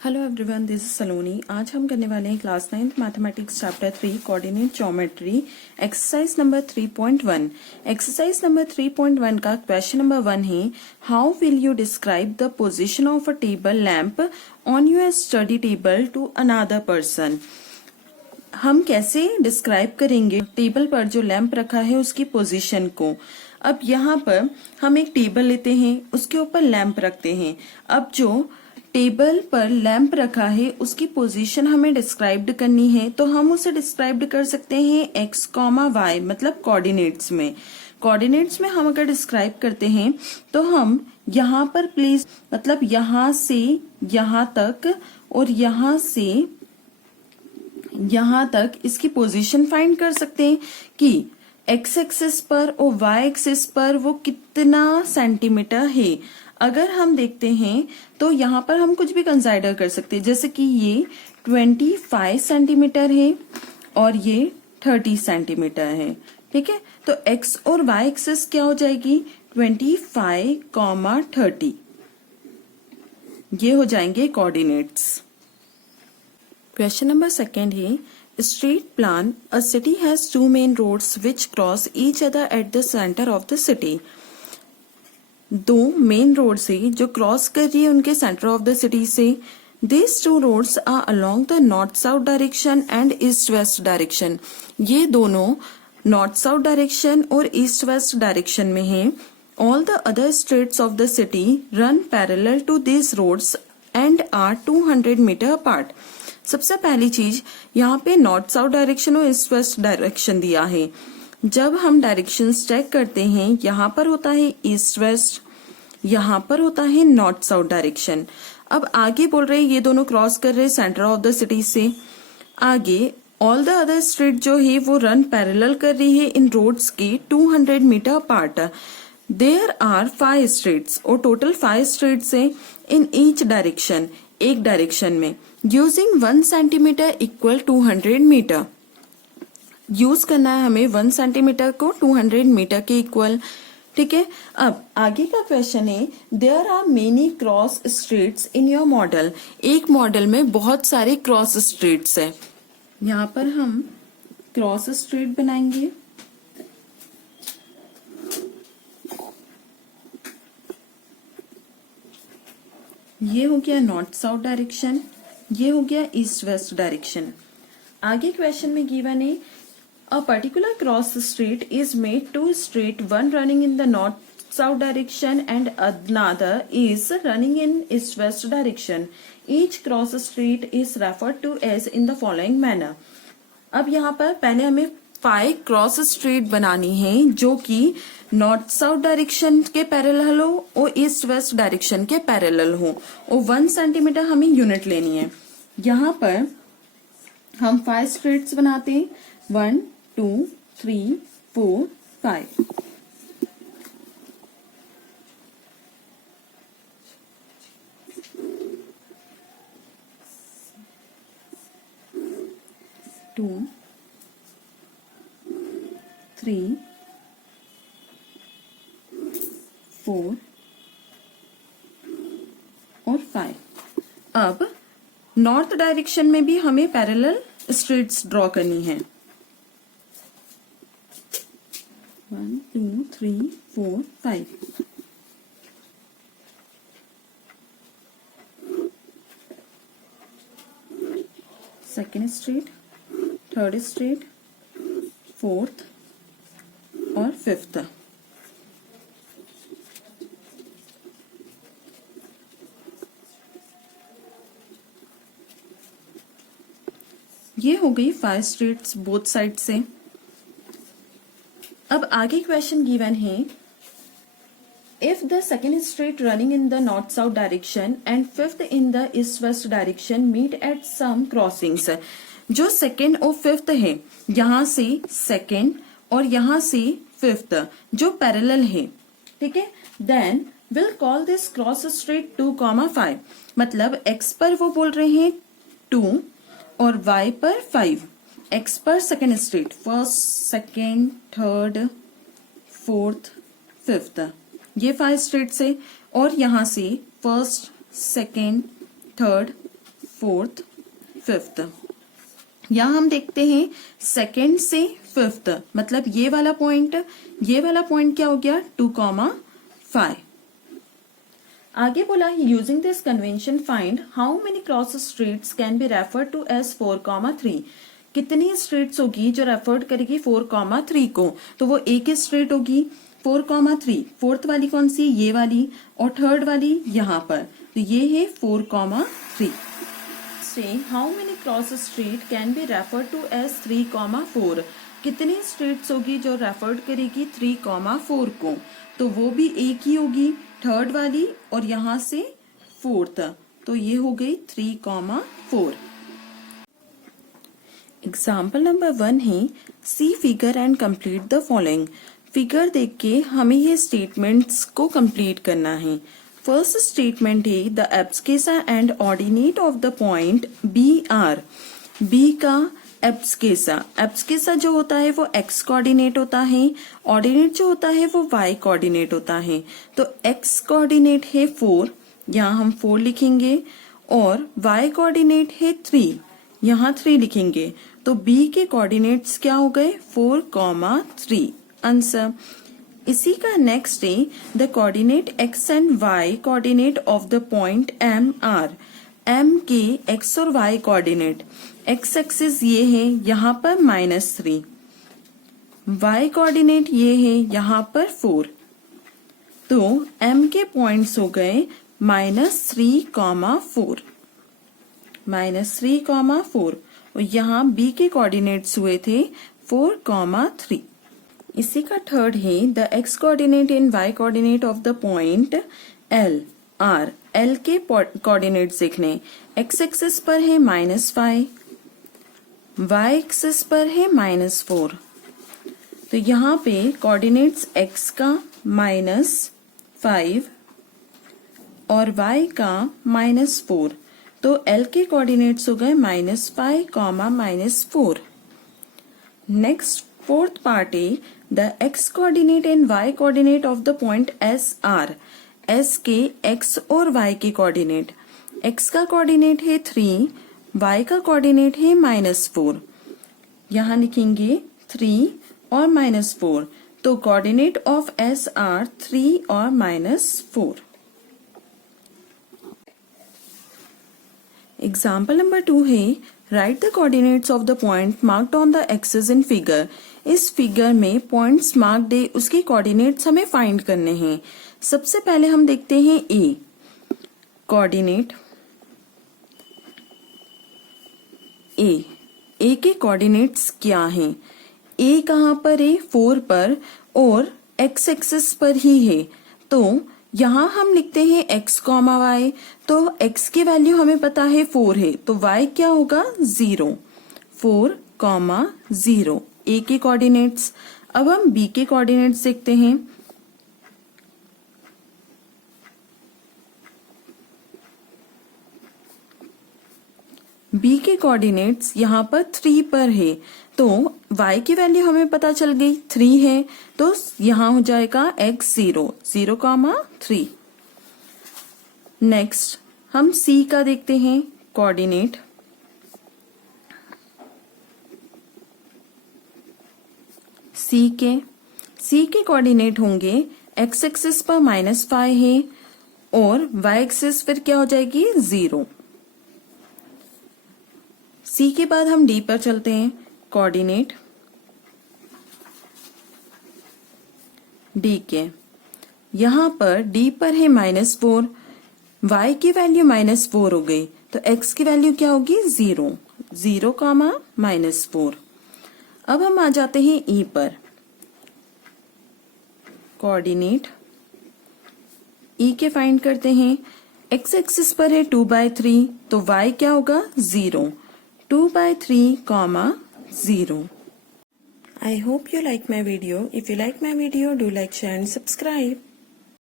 Hello everyone, this is Saloni. आज हम करने वाले हैं class 9th mathematics chapter 3 coordinate geometry exercise number 3.1। Exercise number 3.1 का क्वेश्चन नंबर 1 है, how will you describe the position of a table lamp on your study table to another person. हम कैसे describe करेंगे टेबल पर जो lamp रखा है उसकी पोजीशन को। अब यहाँ पर हम एक टेबल लेते हैं, उसके ऊपर लैंप रखते हैं। अब जो टेबल पर लैंप रखा है उसकी पोजीशन हमें डिस्क्राइब करनी है, तो हम उसे डिस्क्राइब कर सकते हैं x, y मतलब कोऑर्डिनेट्स में। कोऑर्डिनेट्स में हम अगर डिस्क्राइब करते हैं तो हम यहाँ पर प्लेस मतलब यहाँ से यहाँ तक और यहाँ से यहाँ तक इसकी पोजीशन फाइंड कर सकते हैं कि x एक्सिस पर और y एक्सिस पर वो कितना सेंटीमीटर है। अगर हम देखते हैं तो यहाँ पर हम कुछ भी कंसिडर कर सकते हैं, जैसे कि ये 25 सेंटीमीटर है और ये 30 सेंटीमीटर है। ठीक है, तो x और y एक्सिस क्या हो जाएगी 25, 30, ये हो जाएंगे कोऑर्डिनेट्स। क्वेश्चन नंबर 2 है, street plan a city has 2 main roads which cross each other at the centre of the city. दो मेन रोड से जो क्रॉस कर रही है उनके सेंटर ऑफ द सिटी से। This 2 roads are along the north south direction and east west direction. ये दोनों नॉर्थ साउथ डायरेक्शन और ईस्ट वेस्ट डायरेक्शन में हैं। All the other streets of the city run parallel to this roads and are 200 metre apart. सबसे पहली चीज, यहाँ पे नॉर्थ साउथ डायरेक्शन और ईस्ट वेस्ट डायरेक्शन दिया है। जब हम डायरेक्शन चेक करते हैं, यहाँ पर होता है ईस्ट वेस्ट, यहाँ पर होता है नॉर्थ साउथ डायरेक्शन। अब आगे बोल रहे हैं ये दोनों क्रॉस कर रहे हैं सेंटर ऑफ द सिटी से। आगे ऑल द अदर स्ट्रीट जो है वो रन पैरेलल कर रही है इन रोड्स के 200 metre apart. There are 5 streets और टोटल 5 स्ट्रीट्स है इन ईच डायरेक्शन, एक डायरेक्शन में। Using 1 centimetre equal 200 metre. Use करना है हमें 1 सेंटीमीटर को 200 मीटर के इक्वल। ठीक है, अब आगे का क्वेश्चन है, there are many cross streets in your model. एक मॉडल में बहुत सारे क्रॉस स्ट्रीट्स है। यहाँ पर हम क्रॉस स्ट्रीट बनाएंगे। ये हो गया नॉर्थ साउथ डायरेक्शन, ये हो गया ईस्ट वेस्ट डायरेक्शन। आगे क्वेश्चन में गिवन है, a particular cross street is made two street, one running in the north south direction and another is running in east west direction. Each cross street is referred to as in the following manner. अब यहाँ पर पहले हमें 5 cross street बनानी है जो कि north south direction के पैरेलल हो और ईस्ट वेस्ट डायरेक्शन के पैरेलल हो और 1 सेंटीमीटर हमें यूनिट लेनी है। यहाँ पर हम 5 स्ट्रीट्स बनाते हैं, 1, 2, 3, 4, 5। टू, 3, 4 और 5। अब नॉर्थ डायरेक्शन में भी हमें पैरेलल स्ट्रीट्स ड्रॉ करनी है। 1, 2, 3, 4, 5। Second street, third street, fourth और फिफ्थ। ये हो गई 5 स्ट्रीट्स बोथ साइड से। अब आगे क्वेश्चन गिवन है, if the second street running in the north south direction and fifth in the east west direction meet at some crossings. जो second और फिफ्थ है, यहाँ से सेकेंड और यहाँ से फिफ्थ जो पैरेलल है, ठीक है, then will call this cross street 2, 5। मतलब x पर वो बोल रहे हैं 2 और y पर 5। x पर second street, first, second, third, fourth, fifth, ये 5 स्ट्रीट्स है। और यहाँ से first, second, third, fourth, fifth. यहाँ हम देखते हैं सेकेंड से फिफ्थ, मतलब ये वाला पॉइंट क्या हो गया 2,5। आगे बोला using this convention find how many cross streets can be referred to as 4,3। कितनी स्ट्रीट्स होगी जो रेफर्ड करेगी 4,3 को, तो वो एक ही स्ट्रीट होगी 4,3। फोर्थ वाली कौन सी, ये वाली, और थर्ड वाली यहाँ पर, तो ये है 4,3। से how many cross street can be refer to as 3,4। कितनी स्ट्रीट्स होगी जो रेफर्ड करेगी 3,4 को, तो वो भी एक ही होगी, थर्ड वाली और यहाँ से फोर्थ, तो ये हो गई 3,4। एग्जाम्पल नंबर 1 है see figure and complete the following. Figure देख के हमें ये स्टेटमेंट्स को कंप्लीट करना है। फर्स्ट स्टेटमेंट है the abscissa and ordinate of the point B are. B का एब्सकेसा जो होता है वो एक्स कोऑर्डिनेट होता है, ऑर्डिनेट जो होता है वो वाई कोऑर्डिनेट होता है। तो एक्स कोऑर्डिनेट है 4, यहाँ हम 4 लिखेंगे, और वाई कोऑर्डिनेट है 3, यहाँ 3 लिखेंगे। तो बी के कोऑर्डिनेट्स क्या हो गए 4,3 आंसर। इसी का नेक्स्ट है the coordinate X and Y coordinate of the point M are. M के एक्स और वाई कोऑर्डिनेट, एक्स एक्सिस ये है यहाँ पर -3, वाई कोऑर्डिनेट ये है यहाँ पर 4। तो एम के पॉइंट्स हो गए -3,4, -3,4, और यहाँ बी के कोऑर्डिनेट्स हुए थे 4,3। इसी का थर्ड है the x coordinate and Y coordinate of the point L R. L के कोऑर्डिनेट्स देखने, एक्स एक्सिस पर है -5, वाई एक्सिस पर है -4। तो यहाँ पे कोऑर्डिनेट्स एक्स का -5 और वाई का -4, तो एल के कोऑर्डिनेट्स हो गए -5, -4। नेक्स्ट फोर्थ पार्ट है the x coordinate and Y coordinate of the point S R. S के एक्स और वाई के कोऑर्डिनेट, एक्स का कोऑर्डिनेट है 3, वाई का कोऑर्डिनेट है -4, यहाँ लिखेंगे 3 और -4, तो कोऑर्डिनेट ऑफ एस आर 3 और -4। एग्जाम्पल नंबर 2 है right the coordinates of the point marked on the axis in figure. इस फिगर में पॉइंट्स मार्क्ड है, उसके कोऑर्डिनेट्स हमें फाइंड करने हैं। सबसे पहले हम देखते हैं ए कोऑर्डिनेट। ए के कोऑर्डिनेट्स क्या हैं? ए कहाँ पर है 4 पर और एक्स एक्सिस पर ही है, तो यहाँ हम लिखते हैं x, y। तो x की वैल्यू हमें पता है 4 है, तो y क्या होगा 0, 4, 0 a के कोऑर्डिनेट्स। अब हम b के कोऑर्डिनेट्स देखते हैं। b के कोऑर्डिनेट्स यहाँ पर 3 पर है, तो y की वैल्यू हमें पता चल गई 3 है, तो यहाँ हो जाएगा x 0, 0,3। नेक्स्ट हम c का देखते हैं कोऑर्डिनेट। c के कोऑर्डिनेट होंगे x एक्सिस पर -5 है और y एक्सिस पर क्या हो जाएगी 0। c के बाद हम d पर चलते हैं कोऑर्डिनेट d के। यहाँ पर d पर है -4, y की वैल्यू -4 हो गई, तो x की वैल्यू क्या होगी 0, 0, -4। अब हम आ जाते हैं e पर कोऑर्डिनेट e के फाइंड करते हैं। x एक्सिस पर है 2/3, तो y क्या होगा 0, 2/3, 0। I hope you like my video. If you like my video, do like, share and subscribe.